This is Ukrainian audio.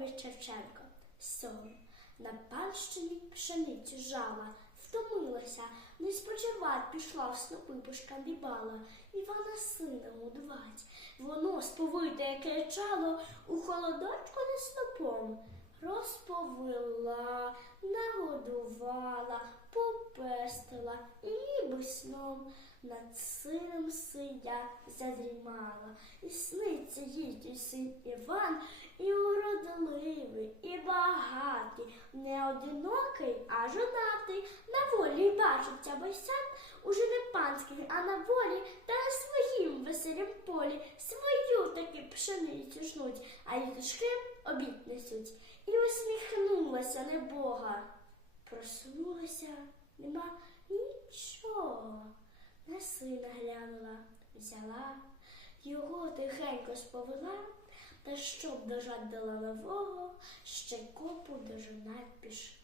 Григорович Шевченко. Сон. На панщині пшениці жала, втомилася, не спочивать пішла в снопи пошкандибала, Івана сина годувать. Воно сповите кричало, у холодочку не снопом. Розповела, нагодувала, попестила і ніби сном над сином сидя задрімала. І сниться їй син Іван, не одинокий, а жонатий. На волі бачиться бойсан, уже не панський, а на волі, та на своїм веселім полі свою таки пшеницю жнуть, а діточки обід несуть. І усміхнулася небога. Проснулася, нема нічого. На сина глянула, взяла, його тихенько сповела, та щоб дожать до нового, ще копу дожинать пішла.